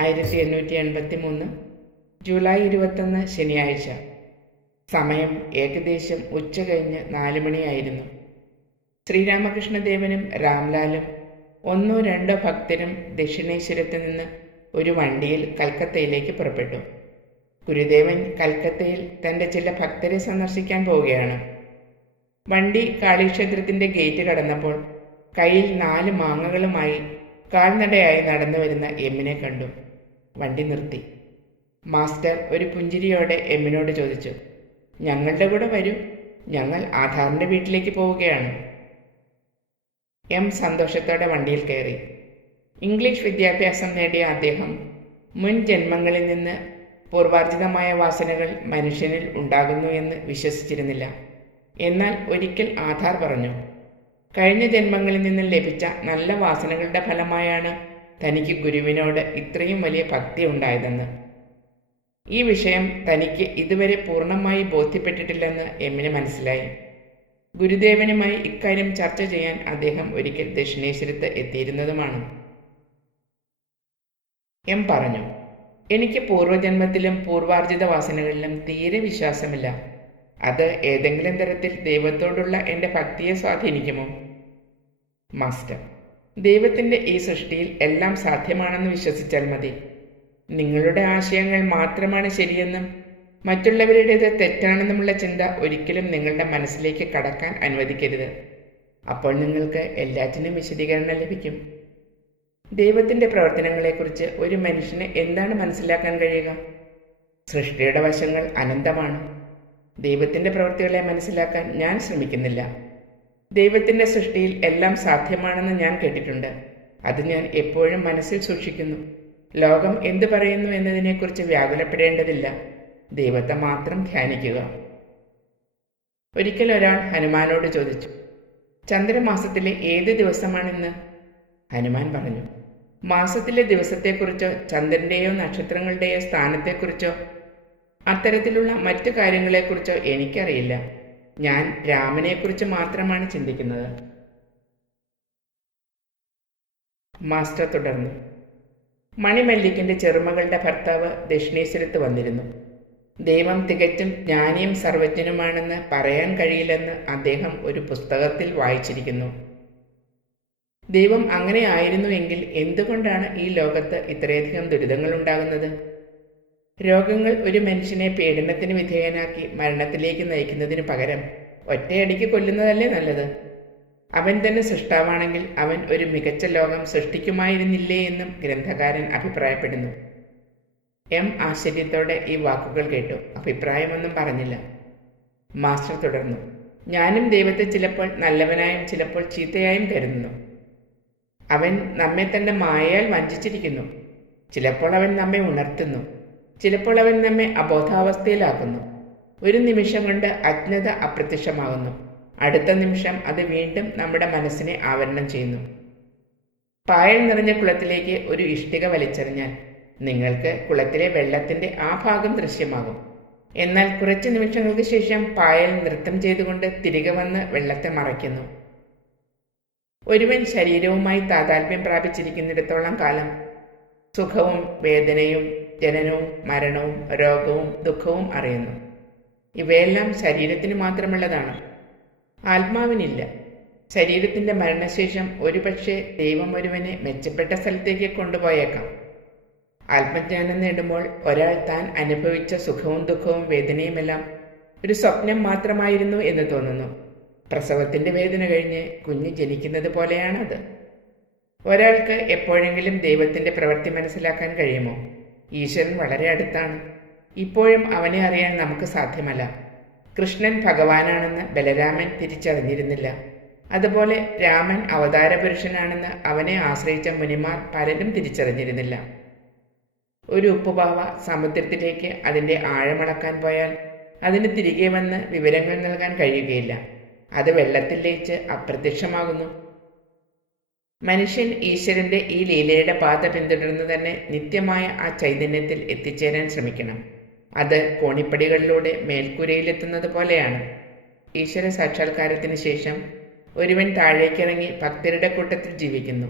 ആയിരത്തി എണ്ണൂറ്റി എൺപത്തി മൂന്ന് ജൂലൈ ഇരുപത്തൊന്ന് ശനിയാഴ്ച. സമയം ഏകദേശം ഉച്ച കഴിഞ്ഞ് നാല് മണിയായിരുന്നു ശ്രീരാമകൃഷ്ണദേവനും രാംലാലും ഒന്നോ രണ്ടോ ഭക്തരും ദക്ഷിണേശ്വരത്ത് നിന്ന് ഒരു വണ്ടിയിൽ കൽക്കത്തയിലേക്ക് പുറപ്പെട്ടു. ഗുരുദേവൻ കൽക്കത്തയിൽ തന്റെ ചില ഭക്തരെ സന്ദർശിക്കാൻ പോവുകയാണ്. വണ്ടി കാളീക്ഷേത്രത്തിന്റെ ഗേറ്റ് കടന്നപ്പോൾ കയ്യിൽ നാല് മാങ്ങകളുമായി കാൽനടയായി നടന്നു വരുന്ന എമ്മിനെ കണ്ടു. വണ്ടി നിർത്തി. മാസ്റ്റർ ഒരു പുഞ്ചിരിയോടെ എമ്മിനോട് ചോദിച്ചു ഞങ്ങളുടെ കൂടെ വരൂ. ഞങ്ങൾ ആധാറിന്റെ വീട്ടിലേക്ക് പോവുകയാണ്. എം സന്തോഷത്തോടെ വണ്ടിയിൽ കയറി. ഇംഗ്ലീഷ് വിദ്യാഭ്യാസം നേടിയ അദ്ദേഹം മുൻ ജന്മങ്ങളിൽ നിന്ന് പൂർവാർജിതമായ വാസനകൾ മനുഷ്യനിൽ ഉണ്ടാകുന്നു എന്ന് വിശ്വസിച്ചിരുന്നില്ല. എന്നാൽ ഒരിക്കൽ ആധാർ പറഞ്ഞു കഴിഞ്ഞ ജന്മങ്ങളിൽ നിന്നും ലഭിച്ച നല്ല വാസനകളുടെ ഫലമായാണ് തനിക്ക് ഗുരുവിനോട് ഇത്രയും വലിയ ഭക്തി ഉണ്ടായതെന്ന്. ഈ വിഷയം തനിക്ക് ഇതുവരെ പൂർണമായി ബോധ്യപ്പെട്ടിട്ടില്ലെന്ന് എമ്മിന് മനസ്സിലായി. ഗുരുദേവനുമായി ഇക്കാര്യം ചർച്ച ചെയ്യാൻ അദ്ദേഹം ഒരിക്കൽ ദക്ഷിണേശ്വരത്ത് എത്തിയിരുന്നതുമാണ്. എം പറഞ്ഞു എനിക്ക് പൂർവജന്മത്തിലും പൂർവാർജിത വാസനകളിലും തീരെ വിശ്വാസമില്ല. അത് ഏതെങ്കിലും തരത്തിൽ ദൈവത്തോടുള്ള എന്റെ ഭക്തിയെ സ്വാധീനിക്കുമോ? മാസ്റ്റർ ദൈവത്തിന്റെ ഈ സൃഷ്ടിയിൽ എല്ലാം സാധ്യമാണെന്ന് വിശ്വസിച്ചാൽ മതി. നിങ്ങളുടെ ആശയങ്ങൾ മാത്രമാണ് ശരിയെന്നും മറ്റുള്ളവരുടേത് തെറ്റാണെന്നുമുള്ള ചിന്ത ഒരിക്കലും നിങ്ങളുടെ മനസ്സിലേക്ക് കടക്കാൻ അനുവദിക്കരുത്. അപ്പോൾ നിങ്ങൾക്ക് എല്ലാറ്റിനും വിശദീകരണം ലഭിക്കും. ദൈവത്തിന്റെ പ്രവർത്തനങ്ങളെക്കുറിച്ച് ഒരു മനുഷ്യന് എന്താണ് മനസ്സിലാക്കാൻ കഴിയുക? സൃഷ്ടിയുടെ വശങ്ങൾ അനന്തമാണ്. ദൈവത്തിന്റെ പ്രവൃത്തികളെ മനസ്സിലാക്കാൻ ഞാൻ ശ്രമിക്കുന്നില്ല. ദൈവത്തിന്റെ സൃഷ്ടിയിൽ എല്ലാം സാധ്യമാണെന്ന് ഞാൻ കേട്ടിട്ടുണ്ട്. അത് ഞാൻ എപ്പോഴും മനസ്സിൽ സൂക്ഷിക്കുന്നു. ലോകം എന്തു പറയുന്നു എന്നതിനെക്കുറിച്ച് വ്യാകുലപ്പെടേണ്ടതില്ല. ദൈവത്തെ മാത്രം ധ്യാനിക്കുക. ഒരിക്കൽ ഒരാൾ ഹനുമാനോട് ചോദിച്ചു ചന്ദ്രമാസത്തിലെ ഏത് ദിവസമാണിന്ന്? ഹനുമാൻ പറഞ്ഞു മാസത്തിലെ ദിവസത്തെക്കുറിച്ചോ ചന്ദ്രന്റെയോ നക്ഷത്രങ്ങളുടെയോ സ്ഥാനത്തെക്കുറിച്ചോ അത്തരത്തിലുള്ള മറ്റു കാര്യങ്ങളെക്കുറിച്ചോ എനിക്കറിയില്ല. ഞാൻ രാമനെക്കുറിച്ച് മാത്രമാണ് ചിന്തിക്കുന്നത്. മാസ്റ്റർ തുടർന്നു. മണിമല്ലിക്കിന്റെ ചെറുമകളുടെ ഭർത്താവ് ദക്ഷിണേശ്വരത്ത് വന്നിരുന്നു. ദൈവം തികച്ചും ജ്ഞാനിയും സർവജ്ഞനുമാണെന്ന് പറയാൻ കഴിയില്ലെന്ന് അദ്ദേഹം ഒരു പുസ്തകത്തിൽ വായിച്ചിരിക്കുന്നു. ദൈവം അങ്ങനെ ആയിരുന്നുവെങ്കിൽ എന്തുകൊണ്ടാണ് ഈ ലോകത്ത് ഇത്രയധികം ദുരിതങ്ങൾ ഉണ്ടാകുന്നത് രോഗങ്ങൾ ഒരു മനുഷ്യനെ പീഡനത്തിന് വിധേയനാക്കി മരണത്തിലേക്ക് നയിക്കുന്നതിന് പകരം ഒറ്റയടിക്ക് കൊല്ലുന്നതല്ലേ നല്ലത്? അവൻ തന്നെ സൃഷ്ടാവാണെങ്കിൽ അവൻ ഒരു മികച്ച ലോകം സൃഷ്ടിക്കുമായിരുന്നില്ലേ എന്നും ഗ്രന്ഥകാരൻ അഭിപ്രായപ്പെടുന്നു. എം ആശ്ചര്യത്തോടെ ഈ വാക്കുകൾ കേട്ടു. അഭിപ്രായമൊന്നും പറഞ്ഞില്ല. മാസ്റ്റർ തുടർന്നു. ഞാനും ദൈവത്തെ ചിലപ്പോൾ നല്ലവനായും ചിലപ്പോൾ ചീത്തയായും കരുതുന്നു. അവൻ നമ്മെ തന്റെ മായയാൽ വഞ്ചിച്ചിരിക്കുന്നു. ചിലപ്പോൾ അവൻ നമ്മെ ഉണർത്തുന്നു. ചിലപ്പോൾ അവൻ നമ്മെ അബോധാവസ്ഥയിലാക്കുന്നു. ഒരു നിമിഷം കൊണ്ട് അജ്ഞത അപ്രത്യക്ഷമാകുന്നു. അടുത്ത നിമിഷം അത് വീണ്ടും നമ്മുടെ മനസ്സിനെ ആവരണം ചെയ്യുന്നു. പായൽ നിറഞ്ഞ കുളത്തിലേക്ക് ഒരു ഇഷ്ടിക വലിച്ചെറിഞ്ഞാൽ നിങ്ങൾക്ക് കുളത്തിലെ വെള്ളത്തിന്റെ ആ ഭാഗം ദൃശ്യമാകും. എന്നാൽ കുറച്ച് നിമിഷങ്ങൾക്ക് ശേഷം പായൽ നൃത്തം ചെയ്തുകൊണ്ട് തിരികെ വന്ന് വെള്ളത്തെ മറയ്ക്കുന്നു. ഒരുവൻ ശരീരവുമായി താതാത്മ്യം പ്രാപിച്ചിരിക്കുന്നിടത്തോളം കാലം സുഖവും വേദനയും ജനനവും മരണവും രോഗവും ദുഃഖവും അറിയുന്നു. ഇവയെല്ലാം ശരീരത്തിന് മാത്രമുള്ളതാണ്. ആത്മാവിനില്ല. ശരീരത്തിന്റെ മരണശേഷം ഒരുപക്ഷെ ദൈവം ഒരുവനെ മെച്ചപ്പെട്ട സ്ഥലത്തേക്ക് കൊണ്ടുപോയേക്കാം. ആത്മജ്ഞാനം നേടുമ്പോൾ ഒരാൾ താൻ അനുഭവിച്ച സുഖവും ദുഃഖവും വേദനയുമെല്ലാം ഒരു സ്വപ്നം മാത്രമായിരുന്നു എന്ന് തോന്നുന്നു. പ്രസവത്തിന്റെ വേദന കഴിഞ്ഞ് കുഞ്ഞ് ജനിക്കുന്നത് പോലെയാണത്. ഒരാൾക്ക് എപ്പോഴെങ്കിലും ദൈവത്തിന്റെ പ്രവൃത്തി മനസ്സിലാക്കാൻ കഴിയുമോ? ഈശ്വരൻ വളരെ അടുത്താണ്. ഇപ്പോഴും അവനെ അറിയാൻ നമുക്ക് സാധ്യമല്ല. കൃഷ്ണൻ ഭഗവാനാണെന്ന് ബലരാമൻ തിരിച്ചറിഞ്ഞിരുന്നില്ല. അതുപോലെ രാമൻ അവതാര പുരുഷനാണെന്ന് അവനെ ആശ്രയിച്ച മുനിമാർ പലരും തിരിച്ചറിഞ്ഞിരുന്നില്ല. ഒരു ഉപ്പുപാവ സമുദ്രത്തിലേക്ക് അതിന്റെ ആഴമളക്കാൻ പോയാൽ അതിന് തിരികെ വന്ന് വിവരങ്ങൾ നൽകാൻ കഴിയുകയില്ല. അത് വെള്ളത്തിൽ ലയിച്ച് അപ്രത്യക്ഷമാകുന്നു. മനുഷ്യൻ ഈശ്വരന്റെ ഈ ലീലയുടെ പാത പിന്തുടർന്ന് തന്നെ നിത്യമായ ആ ചൈതന്യത്തിൽ എത്തിച്ചേരാൻ ശ്രമിക്കണം. അത് കോണിപ്പടികളിലൂടെ മേൽക്കൂരയിലെത്തുന്നത് പോലെയാണ്. ഈശ്വര സാക്ഷാത്കാരത്തിന് ശേഷം ഒരുവൻ താഴേക്കിറങ്ങി ഭക്തരുടെ കൂട്ടത്തിൽ ജീവിക്കുന്നു.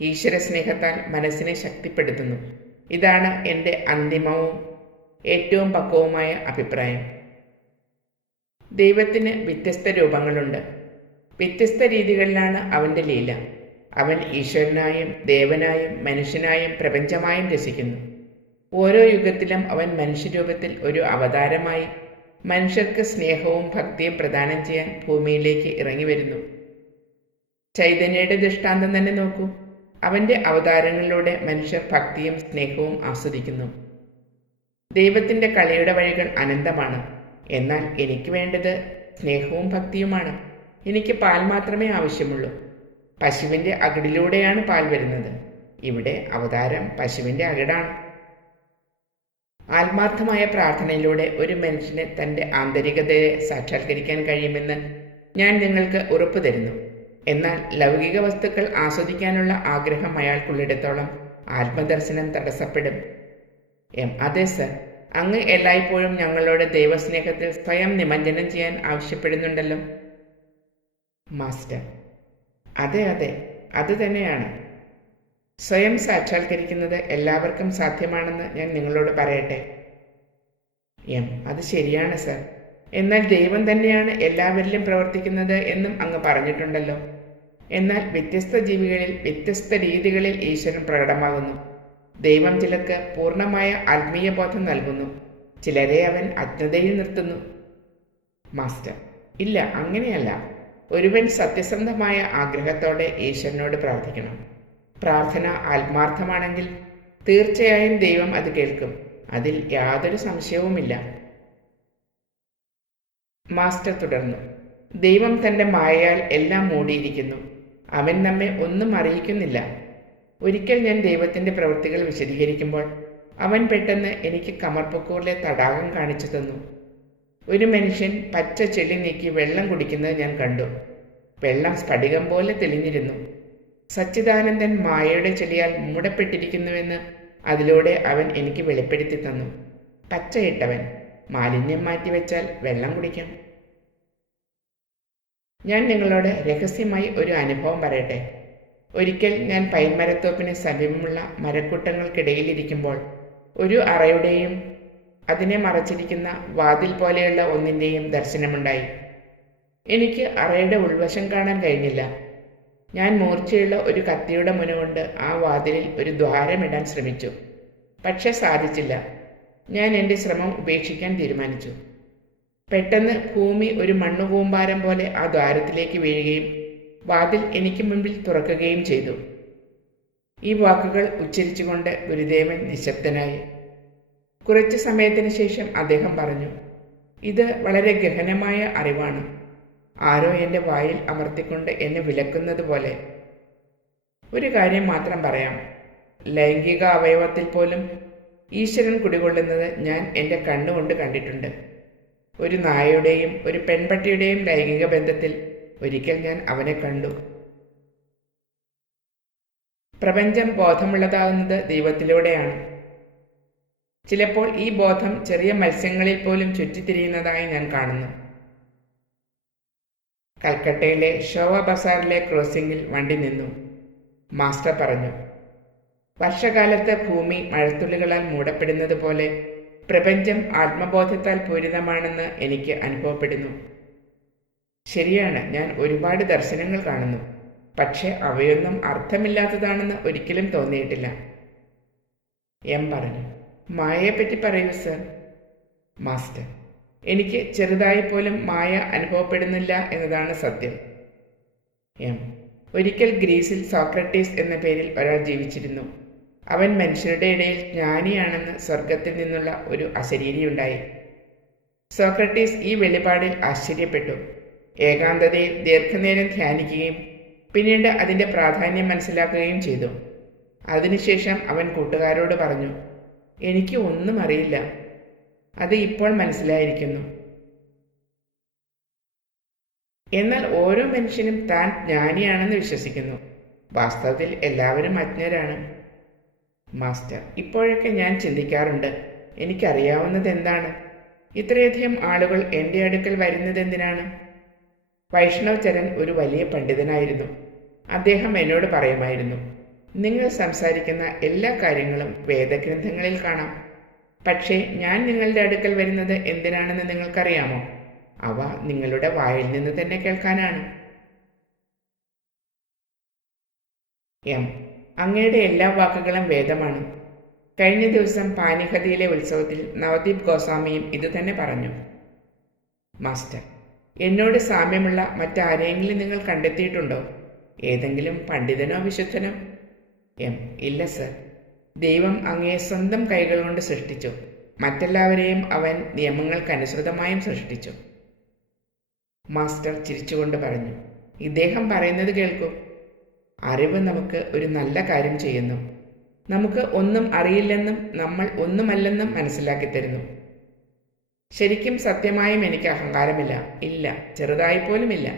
ഈശ്വര സ്നേഹത്താൽ മനസ്സിനെ ശക്തിപ്പെടുത്തുന്നു. ഇതാണ് എന്റെ അന്തിമവും ഏറ്റവും പക്വവുമായ അഭിപ്രായം. ദൈവത്തിന് വ്യത്യസ്ത രൂപങ്ങളുണ്ട്. വ്യത്യസ്ത രീതികളിലാണ് അവന്റെ ലീല. അവൻ ഈശ്വരനായും ദേവനായും മനുഷ്യനായും പ്രപഞ്ചമായും രസിക്കുന്നു. ഓരോ യുഗത്തിലും അവൻ മനുഷ്യരൂപത്തിൽ ഒരു അവതാരമായി മനുഷ്യർക്ക് സ്നേഹവും ഭക്തിയും പ്രദാനം ചെയ്യാൻ ഭൂമിയിലേക്ക് ഇറങ്ങി വരുന്നു ചൈതന്യയുടെ ദൃഷ്ടാന്തം തന്നെ നോക്കൂ. അവന്റെ അവതാരങ്ങളിലൂടെ മനുഷ്യർ ഭക്തിയും സ്നേഹവും ആസ്വദിക്കുന്നു. ദൈവത്തിന്റെ കളിയുടെ വഴികൾ അനന്തമാണ്. എന്നാൽ എനിക്ക് വേണ്ടത് സ്നേഹവും ഭക്തിയുമാണ്. എനിക്ക് പാൽ മാത്രമേ ആവശ്യമുള്ളൂ. പശുവിന്റെ അകിടിലൂടെയാണ് പാൽ വരുന്നത്. ഇവിടെ അവതാരം പശുവിന്റെ അകിടാണ്. ആത്മാർത്ഥമായ പ്രാർത്ഥനയിലൂടെ ഒരു മനുഷ്യന് തന്റെ ആന്തരികതയെ സാക്ഷാത്കരിക്കാൻ കഴിയുമെന്ന് ഞാൻ നിങ്ങൾക്ക് ഉറപ്പു തരുന്നു. എന്നാൽ ലൗകിക വസ്തുക്കൾ ആസ്വദിക്കാനുള്ള ആഗ്രഹം അയാൾക്കുള്ളിടത്തോളം ആത്മദർശനം തടസ്സപ്പെടും. എം. അതെ സർ. അങ്ങ് എല്ലായ്പ്പോഴും ഞങ്ങളോട് ദൈവസ്നേഹത്തിൽ സ്വയം നിമജ്ജനം ചെയ്യാൻ ആവശ്യപ്പെടുന്നുണ്ടല്ലോ. മാസ്റ്റർ അതെ അതെ. അത് തന്നെയാണ്. സ്വയം സാക്ഷാത്കരിക്കുന്നത് എല്ലാവർക്കും സാധ്യമാണെന്ന് ഞാൻ നിങ്ങളോട് പറയട്ടെ? എം അത് ശരിയാണ് സർ. എന്നാൽ ദൈവം തന്നെയാണ് എല്ലാവരിലും പ്രവർത്തിക്കുന്നത് എന്നും അങ്ങ് പറഞ്ഞിട്ടുണ്ടല്ലോ. എന്നാൽ വ്യത്യസ്ത ജീവികളിൽ വ്യത്യസ്ത രീതികളിൽ ഈശ്വരൻ പ്രകടമാകുന്നു. ദൈവം ചിലർക്ക് പൂർണമായ ആത്മീയ ബോധം നൽകുന്നു. ചിലരെ അവൻ അജ്ഞതയിൽ നിർത്തുന്നു. മാസ്റ്റർ ഇല്ല അങ്ങനെയല്ല. ഒരുവൻ സത്യസന്ധമായ ആഗ്രഹത്തോടെ ഈശ്വരനോട് പ്രാർത്ഥിക്കണം. പ്രാർത്ഥന ആത്മാർത്ഥമാണെങ്കിൽ തീർച്ചയായും ദൈവം അത് കേൾക്കും. അതിൽ യാതൊരു സംശയവുമില്ല. മാസ്റ്റർ തുടർന്നു. ദൈവം തന്റെ മായയാൽ എല്ലാം മൂടിയിരിക്കുന്നു. അവൻ നമ്മെ ഒന്നും അറിയിക്കുന്നില്ല. ഒരിക്കൽ ഞാൻ ദൈവത്തിന്റെ പ്രവൃത്തികൾ വിശദീകരിക്കുമ്പോൾ അവൻ പെട്ടെന്ന് എനിക്ക് കമർപ്പക്കൂറിലെ തടാകം കാണിച്ചു തന്നു. ഒരു മനുഷ്യൻ പച്ച ചെളി നീക്കി വെള്ളം കുടിക്കുന്നത് ഞാൻ കണ്ടു. വെള്ളം സ്ഫടികം പോലെ തെളിഞ്ഞിരുന്നു. സച്ചിദാനന്ദൻ മായയുടെ ചെളിയാൽ മൂടപ്പെട്ടിരിക്കുന്നുവെന്ന് അതിലൂടെ അവൻ എനിക്ക് വെളിപ്പെടുത്തി തന്നു. പച്ചയിട്ടവൻ മാലിന്യം മാറ്റിവെച്ചാൽ വെള്ളം കുടിക്കാം. ഞാൻ നിങ്ങളോട് രഹസ്യമായി ഒരു അനുഭവം പറയട്ടെ. ഒരിക്കൽ ഞാൻ പൈൻമരത്തോപ്പിന് സമീപമുള്ള മരക്കൂട്ടങ്ങൾക്കിടയിലിരിക്കുമ്പോൾ ഒരു അറയുടെയും അതിനെ മറച്ചിരിക്കുന്ന വാതിൽ പോലെയുള്ള ഒന്നിന്റെയും ദർശനമുണ്ടായി. എനിക്ക് അറയുടെ ഉൾവശം കാണാൻ കഴിഞ്ഞില്ല. ഞാൻ മൂർച്ചയുള്ള ഒരു കത്തിയുടെ മുനകൊണ്ട് ആ വാതിലിൽ ഒരു ദ്വാരമിടാൻ ശ്രമിച്ചു. പക്ഷെ സാധിച്ചില്ല. ഞാൻ എന്റെ ശ്രമം ഉപേക്ഷിക്കാൻ തീരുമാനിച്ചു. പെട്ടെന്ന് ഭൂമി ഒരു മണ്ണുകൂമ്പാരം പോലെ ആ ദ്വാരത്തിലേക്ക് വീഴുകയും വാതിൽ എനിക്ക് മുൻപിൽ തുറക്കുകയും ചെയ്തു. ഈ വാക്കുകൾ ഉച്ചരിച്ചുകൊണ്ട് ഗുരുദേവൻ നിശബ്ദനായി. കുറച്ചു സമയത്തിന് ശേഷം അദ്ദേഹം പറഞ്ഞു ഇത് വളരെ ഗഹനമായ അറിവാണ്. ആരോ എന്റെ വായിൽ അമർത്തിക്കൊണ്ട് എന്നെ വിലക്കുന്നത് പോലെ. ഒരു കാര്യം മാത്രം പറയാം. ലൈംഗിക അവയവത്തിൽ പോലും ഈശ്വരൻ കുടികൊള്ളുന്നത് ഞാൻ എന്റെ കണ്ണുകൊണ്ട് കണ്ടിട്ടുണ്ട്. ഒരു നായയുടെയും ഒരു പെൺപട്ടിയുടെയും ലൈംഗിക ബന്ധത്തിൽ ഒരിക്കൽ ഞാൻ അവനെ കണ്ടു. പ്രപഞ്ചം ബോധമുള്ളതാകുന്നത് ദൈവത്തിലൂടെയാണ്. ചിലപ്പോൾ ഈ ബോധം ചെറിയ മത്സ്യങ്ങളിൽ പോലും ചുറ്റിത്തിരിയുന്നതായി ഞാൻ കാണുന്നു. കൽക്കട്ടയിലെ ഷോവ ബസാറിലെ ക്രോസിംഗിൽ വണ്ടി നിന്നു. മാസ്റ്റർ പറഞ്ഞു വർഷകാലത്ത് ഭൂമി മഴത്തുള്ളികളാൽ മൂടപ്പെടുന്നത് പോലെ പ്രപഞ്ചം ആത്മബോധത്താൽ പൂരിതമാണെന്ന് എനിക്ക് അനുഭവപ്പെടുന്നു. ശരിയാണ് ഞാൻ ഒരുപാട് ദർശനങ്ങൾ കാണുന്നു. പക്ഷെ അവയൊന്നും അർത്ഥമില്ലാത്തതാണെന്ന് ഒരിക്കലും തോന്നിയിട്ടില്ല. എം പറഞ്ഞു മായയെപ്പറ്റി പറയൂ സർ. മാസ്റ്റർ എനിക്ക് ചെറുതായി പോലും മായ അനുഭവപ്പെടുന്നില്ല എന്നതാണ് സത്യം. എം. ഒരിക്കൽ ഗ്രീസിൽ സോക്രട്ടീസ് എന്ന പേരിൽ ഒരാൾ ജീവിച്ചിരുന്നു. അവൻ മനുഷ്യരുടെ ഇടയിൽ ജ്ഞാനിയാണെന്ന് സ്വർഗത്തിൽ നിന്നുള്ള ഒരു അശരീരിയുണ്ടായി സോക്രട്ടീസ് ഈ വെളിപാടിൽ ആശ്ചര്യപ്പെട്ടു. ഏകാന്തതയിൽ ദീർഘനേരം ധ്യാനിക്കുകയും പിന്നീട് അതിന്റെ പ്രാധാന്യം മനസ്സിലാക്കുകയും ചെയ്തു. അതിനുശേഷം അവൻ കൂട്ടുകാരോട് പറഞ്ഞു എനിക്ക് ഒന്നും അറിയില്ല. അത് ഇപ്പോൾ മനസ്സിലായിരിക്കുന്നു. എന്നാൽ ഓരോ മനുഷ്യനും താൻ ജ്ഞാനിയാണെന്ന് വിശ്വസിക്കുന്നു. വാസ്തവത്തിൽ എല്ലാവരും അജ്ഞരാണ്. മാസ്റ്റർ ഇപ്പോഴൊക്കെ ഞാൻ ചിന്തിക്കാറുണ്ട്. എനിക്കറിയാവുന്നത് എന്താണ്? ഇത്രയധികം ആളുകൾ എന്റെ അടുക്കൽ വരുന്നത് എന്തിനാണ്? വൈഷ്ണവ് ചരൺ ഒരു വലിയ പണ്ഡിതനായിരുന്നു. അദ്ദേഹം എന്നോട് പറയുമായിരുന്നു നിങ്ങൾ സംസാരിക്കുന്ന എല്ലാ കാര്യങ്ങളും വേദഗ്രന്ഥങ്ങളിൽ കാണാം. പക്ഷേ ഞാൻ നിങ്ങളുടെ അടുക്കൽ വരുന്നത് എന്തിനാണെന്ന് നിങ്ങൾക്കറിയാമോ? അവ നിങ്ങളുടെ വായിൽ നിന്ന് തന്നെ കേൾക്കാനാണ്. എം. അങ്ങയുടെ എല്ലാ വാക്കുകളും വേദമാണ്. കഴിഞ്ഞ ദിവസം പാനിഹതിയിലെ ഉത്സവത്തിൽ നവദീപ് ഗോസ്വാമിയും ഇത് തന്നെ പറഞ്ഞു. മാസ്റ്റർ എന്നോട് സാമ്യമുള്ള മറ്റാരെയെങ്കിലും നിങ്ങൾ കണ്ടെത്തിയിട്ടുണ്ടോ? ഏതെങ്കിലും പണ്ഡിതനോ വിശുദ്ധനോ? എം ഇല്ല സർ. ദൈവം അങ്ങയെ സ്വന്തം കൈകൾ കൊണ്ട് സൃഷ്ടിച്ചു. മറ്റെല്ലാവരെയും അവൻ നിയമങ്ങൾക്കനുസൃതമായും സൃഷ്ടിച്ചു. മാസ്റ്റർ ചിരിച്ചുകൊണ്ട് പറഞ്ഞു ഇദ്ദേഹം പറയുന്നത് കേൾക്കൂ. അറിവ് നമുക്ക് ഒരു നല്ല കാര്യം ചെയ്യുന്നു. നമുക്ക് ഒന്നും അറിയില്ലെന്നും നമ്മൾ ഒന്നുമല്ലെന്നും മനസ്സിലാക്കി തരുന്നു. ശരിക്കും സത്യമായും എനിക്ക് അഹങ്കാരമില്ല. ഇല്ല ചെറുതായി പോലുമില്ല.